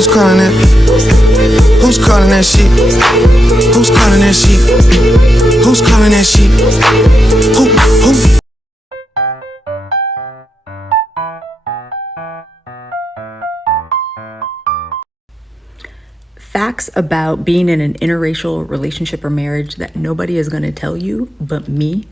Who's calling that? Who's calling that shit? Who's calling that shit? Who's calling that shit? Who? Facts about being in an interracial relationship or marriage that nobody is going to tell you but me.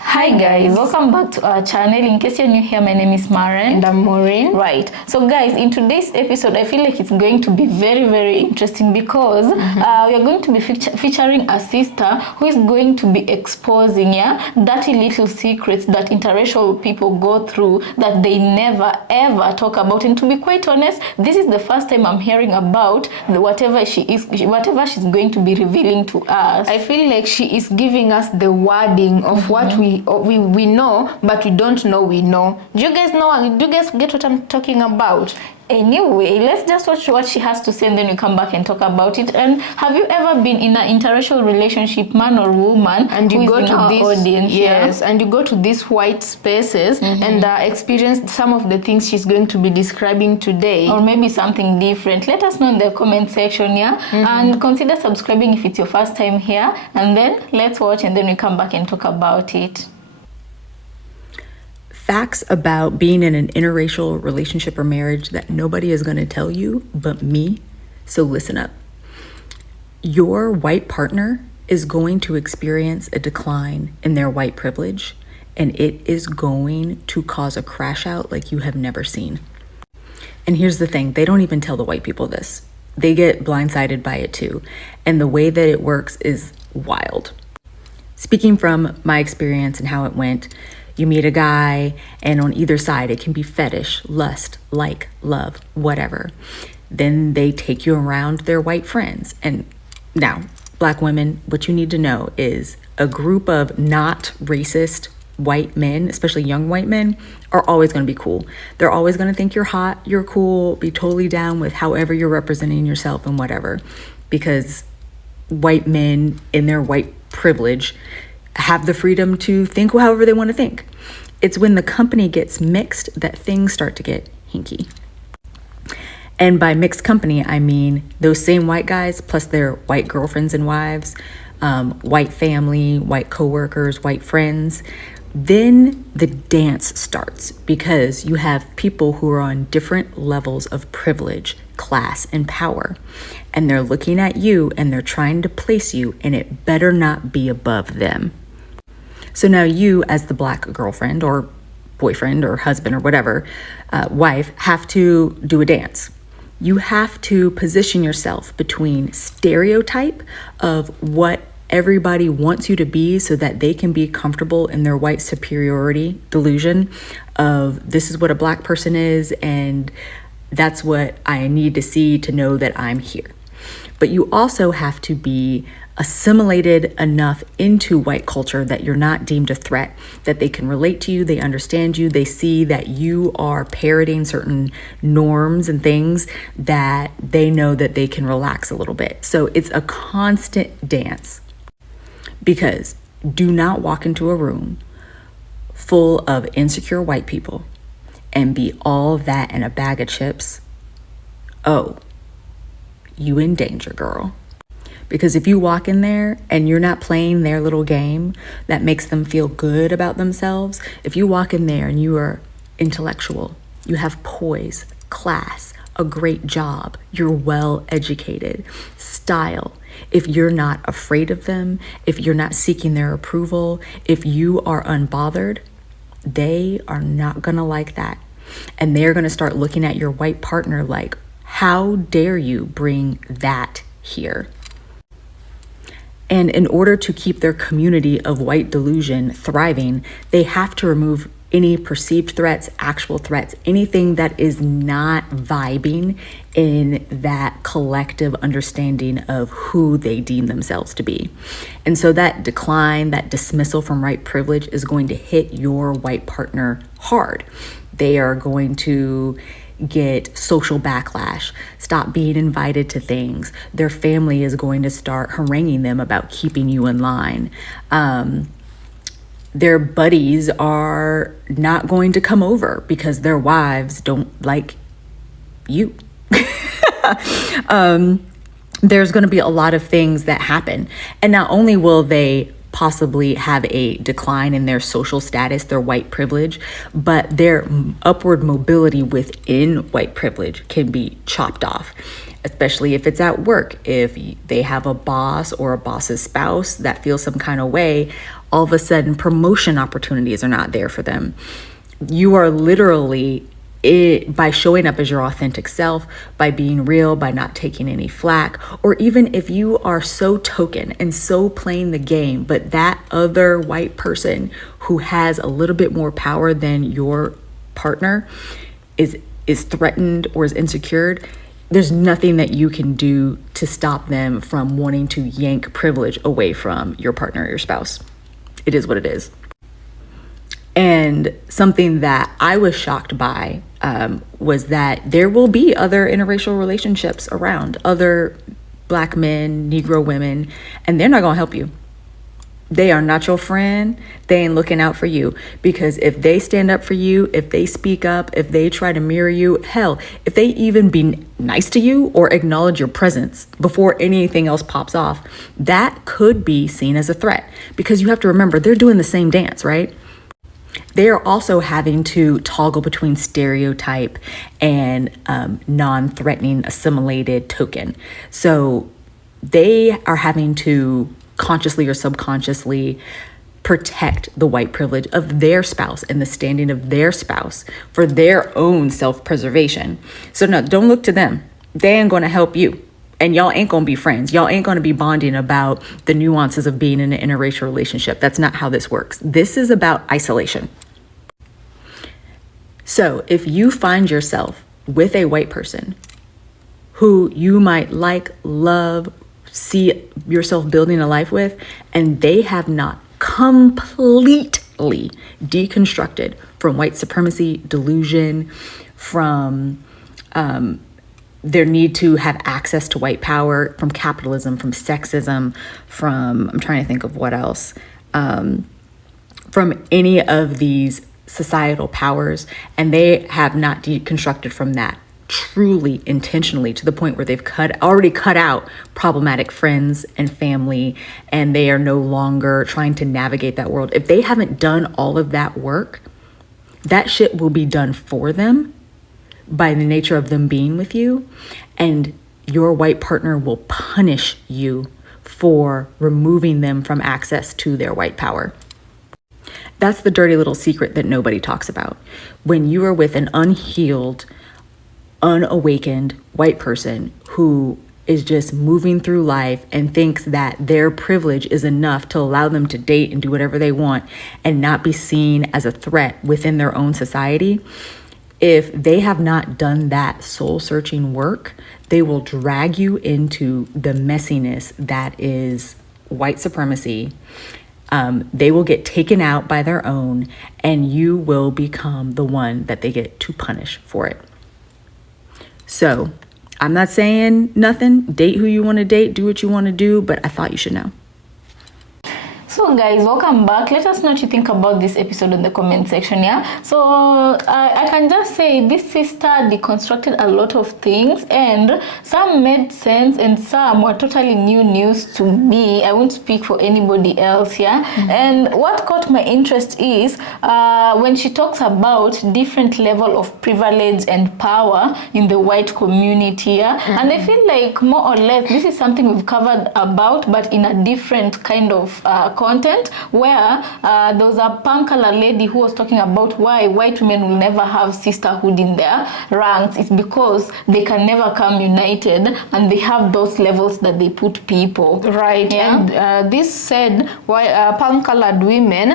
Hi guys, welcome back to our channel. In case you're new here, my name is Maren. And I'm Maureen. Right. So guys, in today's episode, I feel like it's going to be very interesting because we are going to be featuring a sister who is going to be exposing dirty little secrets that interracial people go through that they never ever talk about. And to be quite honest, this is the first time I'm hearing about whatever she's going to be revealing to us. I feel like she is giving us the wording of what we know, but we don't know we know. Do you guys get what I'm talking about? Anyway, let's just watch what she has to say and then we come back and talk about it. And have you ever been in an interracial relationship, man or woman, and you go to this audience? Yes, and you go to these white spaces and experience some of the things she's going to be describing today, or maybe something different. Let us know in the comment section, and consider subscribing if it's your first time here. And then let's watch and then we come back and talk about it. Facts about being in an interracial relationship or marriage that nobody is going to tell you but me. So listen up. Your white partner is going to experience a decline in their white privilege, and it is going to cause a crash out like you have never seen. And here's the thing, they don't even tell the white people this. They get blindsided by it too. And the way that it works is wild. Speaking from my experience and how it went, you meet a guy, and on either side, it can be fetish, lust, like, love, whatever. Then they take you around their white friends. And now, Black women, what you need to know is a group of not racist white men, especially young white men, are always going to be cool. They're always going to think you're hot, you're cool, be totally down with however you're representing yourself and whatever. Because white men in their white privilege have the freedom to think however they want to think. It's when the company gets mixed that things start to get hinky. And by mixed company, I mean those same white guys plus their white girlfriends and wives, white family, white coworkers, white friends. Then the dance starts because you have people who are on different levels of privilege, class, and power. And they're looking at you and they're trying to place you, and it better not be above them. So now you, as the Black girlfriend or boyfriend or husband or whatever, wife, have to do a dance. You have to position yourself between stereotype of what everybody wants you to be so that they can be comfortable in their white superiority delusion of this is what a Black person is and that's what I need to see to know that I'm here. But you also have to be assimilated enough into white culture that you're not deemed a threat, that they can relate to you, they understand you, they see that you are parroting certain norms and things that they know that they can relax a little bit. So it's a constant dance, because do not walk into a room full of insecure white people and be all that and a bag of chips. Oh, you in danger, girl. Because if you walk in there and you're not playing their little game that makes them feel good about themselves, if you walk in there and you are intellectual, you have poise, class, a great job, you're well educated, style, if you're not afraid of them, if you're not seeking their approval, if you are unbothered, they are not gonna like that. And they're gonna start looking at your white partner like, how dare you bring that here? And in order to keep their community of white delusion thriving, they have to remove any perceived threats, actual threats, anything that is not vibing in that collective understanding of who they deem themselves to be. And so that decline, that dismissal from white privilege is going to hit your white partner hard. They are going to get social backlash, stop being invited to things. Their family is going to start haranguing them about keeping you in line. Their buddies are not going to come over because their wives don't like you. There's going to be a lot of things that happen. And not only will they possibly have a decline in their social status, their white privilege, but their upward mobility within white privilege can be chopped off, especially if it's at work. If they have a boss or a boss's spouse that feels some kind of way, all of a sudden promotion opportunities are not there for them. You are literally, by showing up as your authentic self, by being real, by not taking any flack, or even if you are so token and so playing the game, but that other white person who has a little bit more power than your partner is threatened or is insecure, there's nothing that you can do to stop them from wanting to yank privilege away from your partner or your spouse. It is what it is. And something that I was shocked by was that there will be other interracial relationships around, other Black men, Negro women, and they're not going to help you. They are not your friend. They ain't looking out for you, because if they stand up for you, if they speak up, if they try to mirror you, hell, if they even be nice to you or acknowledge your presence before anything else pops off, that could be seen as a threat, because you have to remember they're doing the same dance, right? They are also having to toggle between stereotype and non-threatening assimilated token. So they are having to consciously or subconsciously protect the white privilege of their spouse and the standing of their spouse for their own self-preservation. So no, don't look to them. They ain't going to help you. And y'all ain't going to be friends. Y'all ain't going to be bonding about the nuances of being in an interracial relationship. That's not how this works. This is about isolation. So if you find yourself with a white person who you might like, love, see yourself building a life with, and they have not completely deconstructed from white supremacy, delusion, from their need to have access to white power, from capitalism, from sexism, from, I'm trying to think of what else, from any of these societal powers, and they have not deconstructed from that truly intentionally to the point where they've already cut out problematic friends and family, and they are no longer trying to navigate that world. If they haven't done all of that work, that shit will be done for them by the nature of them being with you, and your white partner will punish you for removing them from access to their white power. That's the dirty little secret that nobody talks about. When you are with an unhealed, unawakened white person who is just moving through life and thinks that their privilege is enough to allow them to date and do whatever they want and not be seen as a threat within their own society, if they have not done that soul-searching work, they will drag you into the messiness that is white supremacy. They will get taken out by their own, and you will become the one that they get to punish for it. So I'm not saying nothing. Date who you want to date, do what you want to do, but I thought you should know. So guys, welcome back. Let us know what you think about this episode in the comment section, yeah? So I can just say this sister deconstructed a lot of things, and some made sense and some were totally new news to me. I won't speak for anybody else, yeah? Mm-hmm. And what caught my interest is when she talks about different level of privilege and power in the white community, yeah? Mm-hmm. And I feel like more or less this is something we've covered about, but in a different kind of content, where there was a punk-color lady who was talking about why white women will never have sisterhood in their ranks. It's because they can never come united, and they have those levels that they put people. Right, yeah? And this said, why punk-colored women,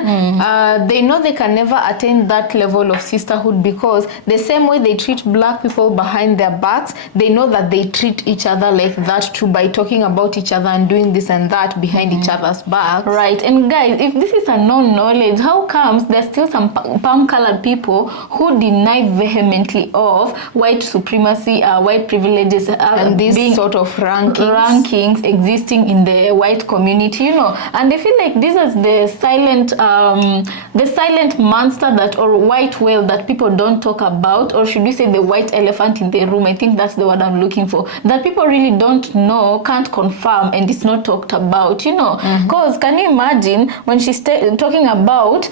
they know they can never attain that level of sisterhood, because the same way they treat black people behind their backs, they know that they treat each other like that too, by talking about each other and doing this and that behind each other's backs. Right, And guys, if this is a known knowledge, how comes there's still some palm-colored people who deny vehemently of white supremacy, white privileges, and these being sort of rankings existing in the white community, you know? And I feel like this is the silent monster that, or white whale that people don't talk about, or should we say the white elephant in the room? I think that's the word I'm looking for, that people really don't know, can't confirm, and it's not talked about, you know? Because can you imagine when she's talking about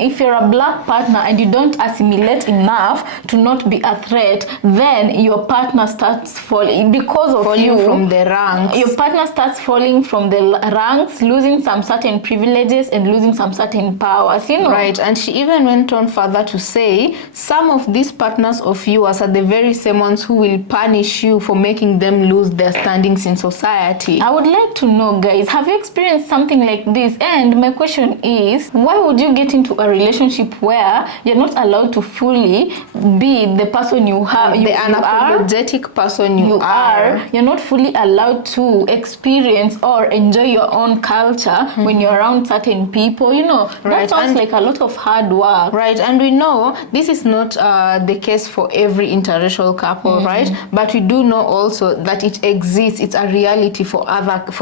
if you're a black partner and you don't assimilate enough to not be a threat, then your partner starts falling because of you from the ranks. Your partner starts falling from the ranks, losing some certain privileges and losing some certain powers, you know? Right, and she even went on further to say some of these partners of yours are the very same ones who will punish you for making them lose their standings in society. I would like to know, guys, have you experienced something like this? And my question is, why would you get into a relationship where you're not allowed to fully be the person you have, the unapologetic person you are? You're not fully allowed to experience or enjoy your own culture when you're around certain people, you know? Right. That sounds like a lot of hard work. Right, and we know this is not the case for every interracial couple, right? But we do know also that it exists. It's a reality for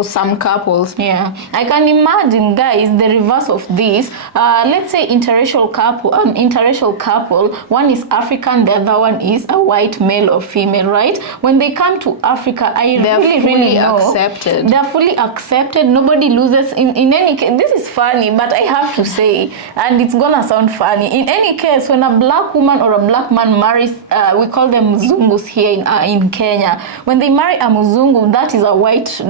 some couples. Yeah, I can imagine, guys, the reverse of this. Let's say interracial couple, one is African, the other one is a white male or female, right? When they come to Africa, they're fully accepted. They're fully accepted. Nobody loses. In any case, this is funny, but I have to say, and it's gonna sound funny. In any case, when a black woman or a black man marries, we call them Mzungus here in Kenya. When they marry a Mzungu, that is a white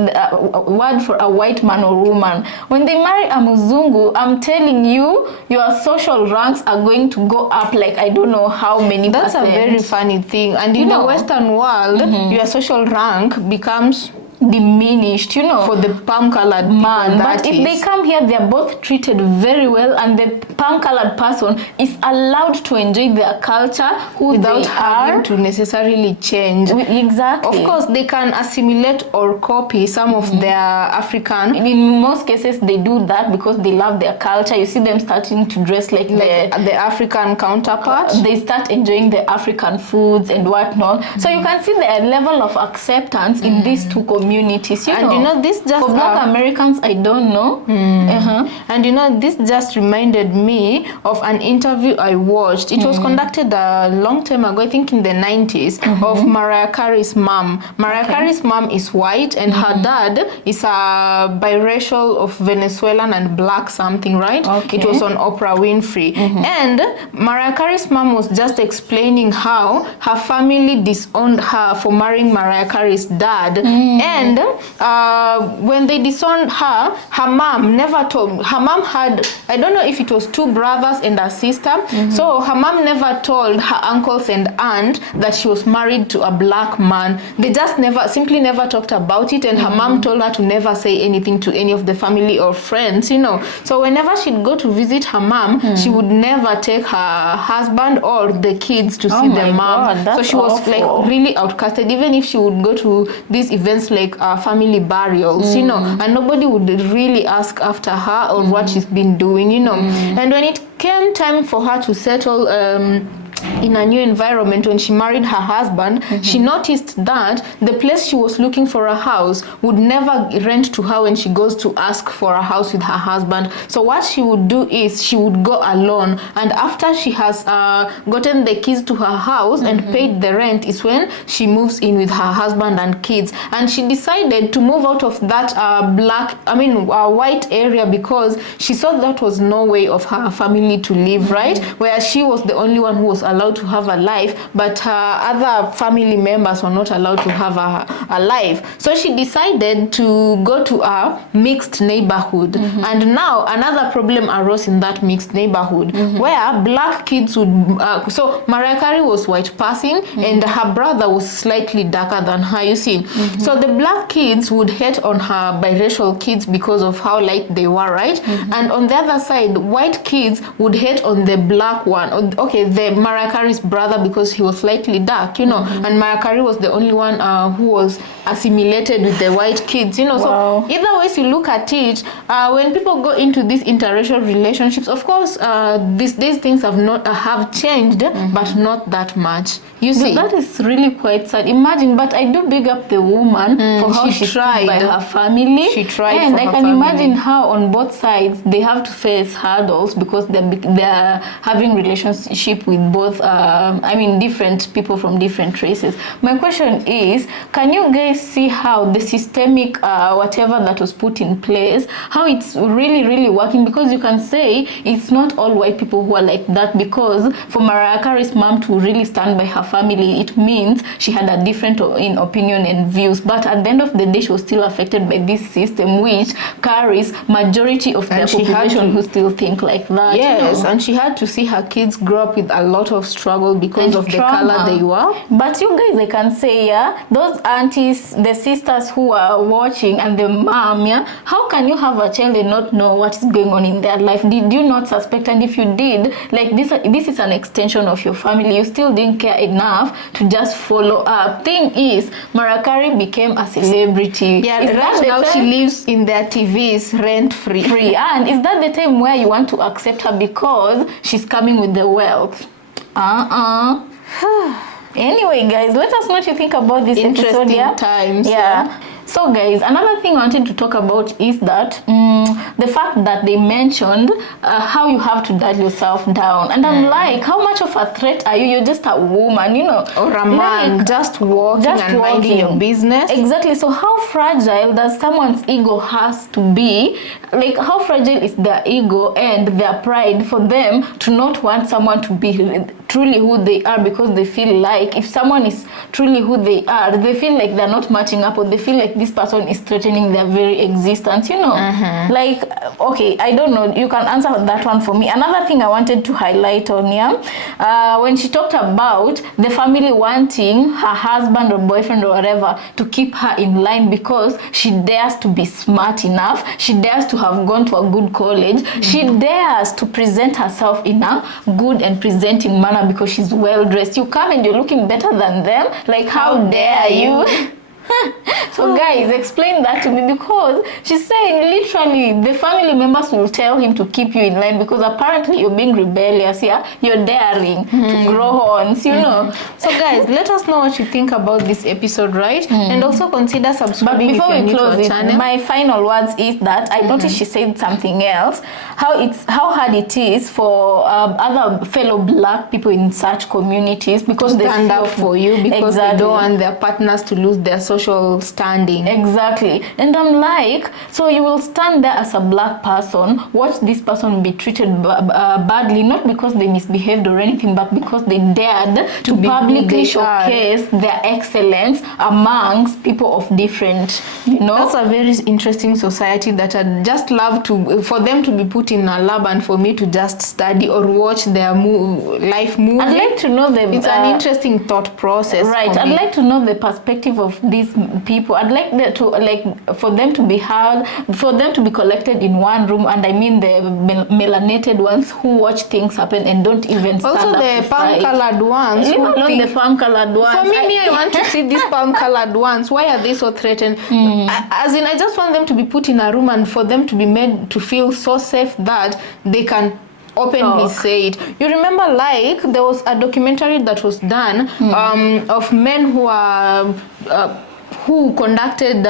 word for a white man or woman. When they marry a Mzungu, I'm telling you, your social ranks are going to go up like I don't know how many That's percent. a very funny thing. And in the Western world, your social rank becomes diminished, you know, for the palm-colored man. But if they come here, they're both treated very well, and the palm-colored person is allowed to enjoy their culture without having to necessarily change. Exactly. Of course, they can assimilate or copy some of their African. In most cases, they do that because they love their culture. You see them starting to dress like the African counterpart. They start enjoying the African foods and whatnot. So you can see the level of acceptance in these two communities. You know, this just for Black Americans, I don't know. And you know, this just reminded me of an interview I watched. It was conducted a long time ago, I think in the 90s, of Mariah Carey's mom. Mariah Carey's mom is white, and her dad is a biracial of Venezuelan and black something, right? It was on Oprah Winfrey. And Mariah Carey's mom was just explaining how her family disowned her for marrying Mariah Carey's dad. And when they disowned her, her mom never told. Her mom had, I don't know if it was two brothers and a sister. So her mom never told her uncles and aunt that she was married to a black man. They just simply never talked about it. And her mom told her to never say anything to any of the family or friends, you know. So whenever she'd go to visit her mom, she would never take her husband or the kids to see their mom. God, so she was like really outcasted. Even if she would go to these events like family burials, you know, and nobody would really ask after her or what she's been doing, you know. And when it came time for her to settle in a new environment, when she married her husband, she noticed that the place she was looking for a house would never rent to her when she goes to ask for a house with her husband. So what she would do is she would go alone, and after she has gotten the keys to her house and paid the rent is when she moves in with her husband and kids. And she decided to move out of that white area because she saw that was no way of her family to live, right? Where she was the only one who was allowed to have a life, but her other family members were not allowed to have a life. So she decided to go to a mixed neighborhood. And now another problem arose in that mixed neighborhood where black kids would so Mariah Carey was white passing and her brother was slightly darker than her, you see. So the black kids would hate on her biracial kids because of how light they were, right? And on the other side, white kids would hate on the black one. Okay, the Mariah Mariah Carey's brother because he was slightly dark, you know, and Mariah Carey was the only one who was assimilated with the white kids, you know. Wow. So either ways you look at it, when people go into these interracial relationships, of course, these things have changed, but not that much. You see, that is really quite sad. Imagine, but I do big up the woman for how she tried by her family. She tried, and for I her can family. imagine how on both sides they have to face hurdles because they're having relationship with both. Different people from different races. My question is, can you guys see how the systemic whatever that was put in place, how it's really working? Because you can say it's not all white people who are like that, because for Mariah Carey's mom to really stand by her family, it means she had a different in opinion and views, but at the end of the day she was still affected by this system which carries majority of the population who still think like that. Yes, you know? and she had to see her kids grow up with a lot of struggle because And of the trauma. color they were. But you guys, I can say, yeah, those aunties, the sisters who are watching, and the mom, yeah, how can you have a child and not know what is going on in their life? Did you not suspect? And if you did, like this is an extension of your family. You still didn't care enough to just follow up. Thing is, Mariah Carey became a celebrity. Yeah, Is right that now the she time? lives in their TVs rent-free. And is that the time where you want to accept her because she's coming with the wealth? Anyway, guys, let us know what you think about this episode. Interesting Yeah? times. Yeah. So, guys, another thing I wanted to talk about is that the fact that they mentioned how you have to dial yourself down. And I'm like, how much of a threat are you? You're just a woman, you know. Or a man, Like, just walking and minding your business. Exactly. So how fragile does someone's ego has to be? Like, how fragile is their ego and their pride for them to not want someone to be truly who they are, because they feel like if someone is truly who they are, they feel like they're not matching up, or they feel like this person is threatening their very existence, you know. Like, okay, I don't know, you can answer that one for me. Another thing I wanted to highlight on here, when she talked about the family wanting her husband or boyfriend or whatever to keep her in line because she dares to be smart enough, she dares to have gone to a good college, she dares to present herself in a good and presenting manner because she's well dressed. You come and you're looking better than them. Like, how dare you? So guys, explain that to me, because she's saying literally the family members will tell him to keep you in line because apparently you're being rebellious, yeah, you're daring to grow horns, you know. So guys, let us know what you think about this episode, right? And also consider But subscribing before if we you're new to close our it, channel. my final words is that I noticed she said something else, how hard it is for other fellow black people in such communities because they stand feel up for you because they don't want their partners to lose their social standing. Exactly. And I'm like, so you will stand there as a black person, watch this person be treated badly, not because they misbehaved or anything, but because they dared to publicly showcase their excellence amongst people of different, you know. That's a very interesting society that I'd just love for them to be put in a lab and for me to just study or watch their life movie. I'd like to know it's an interesting thought process. Right. I'd like to know the perspective of these people. I'd like for them to be heard, for them to be collected in one room, and I mean the melanated ones who watch things happen and don't even stand also up the to palm colored ones. The palm colored ones. For me, I want to see these palm colored ones. Why are they so threatened? As in, I just want them to be put in a room and for them to be made to feel so safe that they can openly say it. You remember, like, there was a documentary that was done of men who are who conducted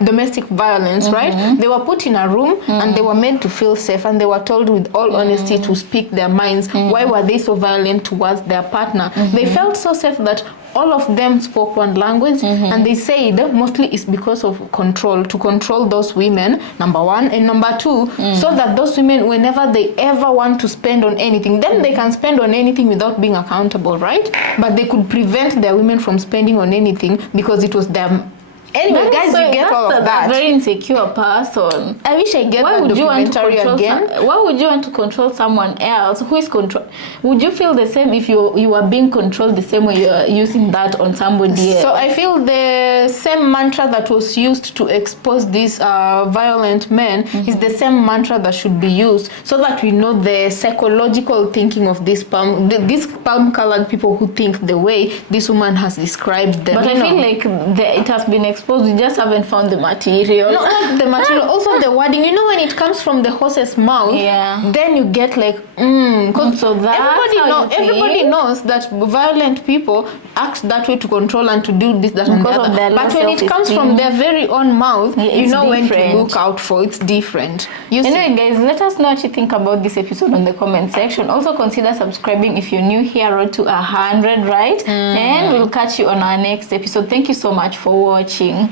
domestic violence, right? They were put in a room and they were made to feel safe, and they were told with all honesty to speak their minds. Why were they so violent towards their partner? They felt so safe that all of them spoke one language, and they said mostly it's because of control, to control those women, number one, and number two, so that those women, whenever they ever want to spend on anything, then they can spend on anything without being accountable, right? But they could prevent their women from spending on anything because it was their Anyway, guys, you get all of that. A very insecure person. I wish I get that documentary again. Why would you want to control someone else who is control? Would you feel the same if you are being controlled the same way you are using that on somebody else? So I feel the same mantra that was used to expose these violent men is the same mantra that should be used, so that we know the psychological thinking of these palm-colored people who think the way this woman has described them. But I feel like it has been exposed. We just haven't found the material. No, not the material. Also the wording. You know, when it comes from the horse's mouth, then you get like, because so everybody knows that violent people act that way to control and to do this, that, and the other. But when it comes from their very own mouth, you know when to look out for. It's different. Anyway, guys, let us know what you think about this episode on the comment section. Also consider subscribing if you're new here. Road to 100, right? And we'll catch you on our next episode. Thank you so much for watching.